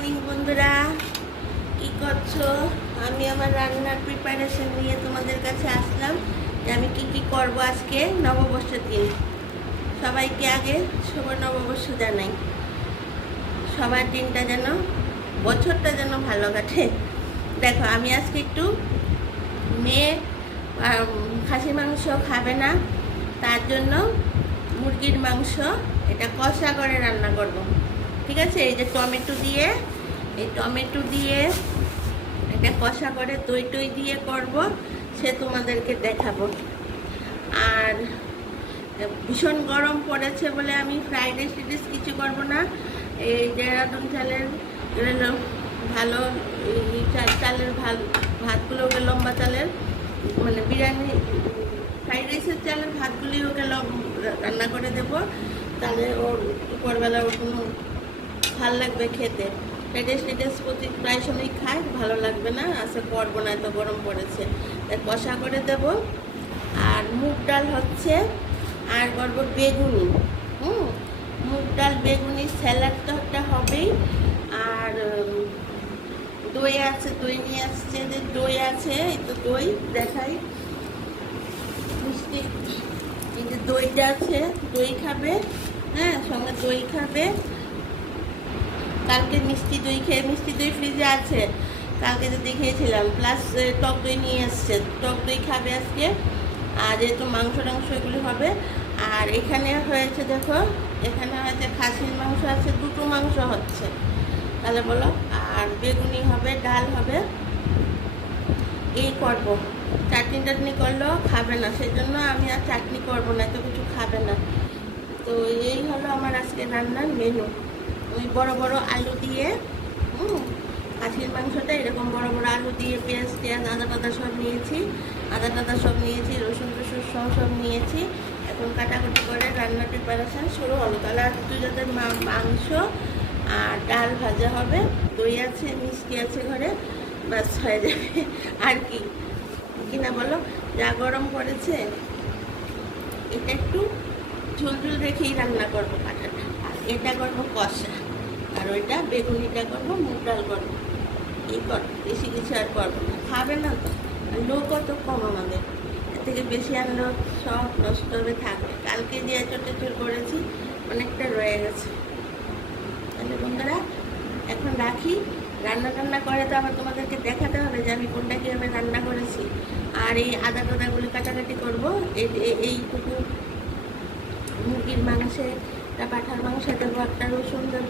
Morning বন্ধুরা, কি করছো? আমি আমার রান্নার প্রিপারেশন নিয়ে তোমাদের কাছে আসলাম যে আমি কি করব আজকে নববর্ষের দিন। সবাইকে আগে শুভ নববর্ষ জানাই। সবার দিনটা যেন, বছরটা যেন ভালো কাটে। দেখো, আমি আজকে একটু মেয়ে খাসির মাংস খাবে না, তার জন্য মুরগির মাংস এটা কষা করে রান্না করব। ঠিক আছে, এই যে টমেটো দিয়ে এটা কষা করে দই টই দিয়ে করব, সে তোমাদেরকে দেখাবো। আর ভীষণ গরম পড়েছে বলে আমি ফ্রাইড রাইস কিছু করব না। এই দেহরাদুন চালের ভালো চালের ভাতগুলো ওকে লম্বা চালের, মানে বিরিয়ানি ফ্রাইড রাইসের চালের ভাতগুলি ওকে রান্না করে দেবো, তাহলে ওর দুপুরবেলা ওর কোনো ভাল লাগবে খেতে। ফ্রাইড রাইস প্রায় সময় খায়, ভালো লাগবে না, আচ্ছা করবো না, এত গরম পড়েছে, তাই কষা করে দেব। আর মুগ ডাল হচ্ছে, আর করবো বেগুনি। মুগ ডাল বেগুনি স্যালাড তো একটা হবেই। আর দই আছে, দই নিয়ে আসছে, যে দই আছে, এই তো দই দেখাই, মিষ্টি, এই যে দইটা আছে, দই খাবে, হ্যাঁ সঙ্গে দই খাবে। কালকে মিষ্টি দই ফ্রিজে আছে, কালকে তো দেখিয়েছিলাম, প্লাস টক দই নিয়ে আসছে, টক দই খাবে আজকে। আর যেহেতু মাংস টাংস এগুলো হবে। আর এখানে হয়েছে, দেখো এখানে হয়েছে খাসির মাংস আছে, দুটো মাংস হচ্ছে, তাহলে বলো। আর বেগুনি হবে, ডাল হবে, এই করব। চাটনি করলেও খাবে না, সেই জন্য আমি আর চাটনি করবো না, এত কিছু খাবে না। তো এই হলো আমার আজকে রান্নার মেনু। ওই বড় বড় আলু দিয়ে, খাসির মাংসটা এরকম বড় বড় আলু দিয়ে পেঁয়াজ আদা টাদা সব নিয়েছি, রসুন টসুন সব নিয়েছি। এখন কাটাকুটি করে রান্নার প্রিপারেশান শুরু হলো। তাহলে আর দুই জাতের মাংস আর ডাল ভাজা হবে, দই আছে, মিষ্টি আছে ঘরে, ব্যাস হয়ে যাবে। আর কি না বলো, যা গরম পড়েছে, এটা একটু ঝোল রেখেই রান্না করবো কাটাটা। আর এটা করবো কষা, আর ওইটা বেগুনিটা করবো, মুগ ডাল করবো, এই করবো, বেশি কিছু আর করবো না। খাবে না তো, লোক অত কম আমাদের, এর থেকে বেশি আনলেও সব নষ্ট হবে, থাকবে। কালকে যে চোর করেছি, অনেকটা রয়ে গেছে। তাহলে বন্ধুরা, এখন রাখি। রান্না করে তো আবার তোমাদেরকে দেখাতে হবে যে আমি কোনটা কীভাবে রান্না করেছি। আর এই আদা টাদাগুলি কাটাকাটি করবো, এইটুকু মুরগির মাংসে, পাঠার মাংসে দেবো, একটা রসুন দেবো।